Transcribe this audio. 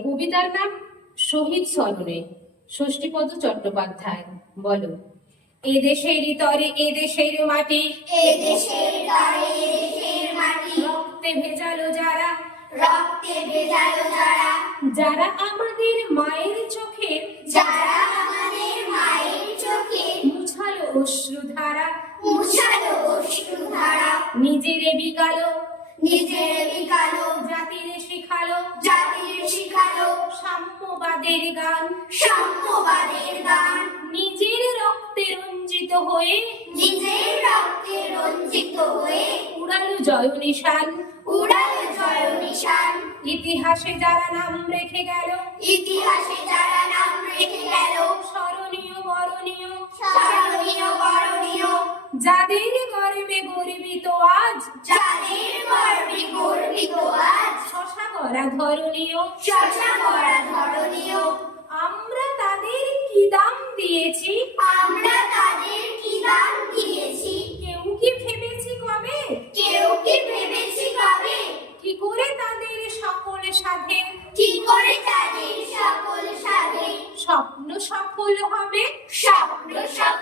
কবিতার নাম শহীদ স্মরণে ষষ্ঠীপদ চট্টোপাধ্যায়। বলো তরে মাটি এদেশের তরে এদেশের মাটি। রক্তে ভেজালো যারা রক্তে ভেজালো যারা। যারা আমাদের মায়ের চোখে যারা আমাদের মায়ের চোখে। মুছালো অশ্রুধারা মুছালো অশ্রুধারা নিজেরে বিকালো নিজের বিকালো। জাতির শিখালো জাতির শিখালো সাম্যবাদের গান। সাম্যবাদের গান। নিজের রক্তে রঞ্জিত হয়ে। নিজের রক্তে রঞ্জিত হয়ে। উড়ালো জয় নিশান। উড়ালো জয় নিশান। ইতিহাসে যারা নাম রেখে গেল। ইতিহাসে যারা নাম রেখে গেল। স্মরণীয় বরণীয়। স্মরণীয় বরণীয়। যাদের গর্বে গর্বিত আজ। যাদের গর্বে গর্বিত আজ শশা করা ধরণীয় চর্চা করা ধরনীয় আমরা তাদের কি দাম দিয়েছি? আমরা তাদের কি দান দিয়েছি? কেউ কি ভেবেছি কবে? কেউ কি ভেবেছি কবে? কি করে তাদের সকল সাথে কি করে তাদের সকল সাথে স্বপ্ন সফল হবে? স্বপ্ন সফল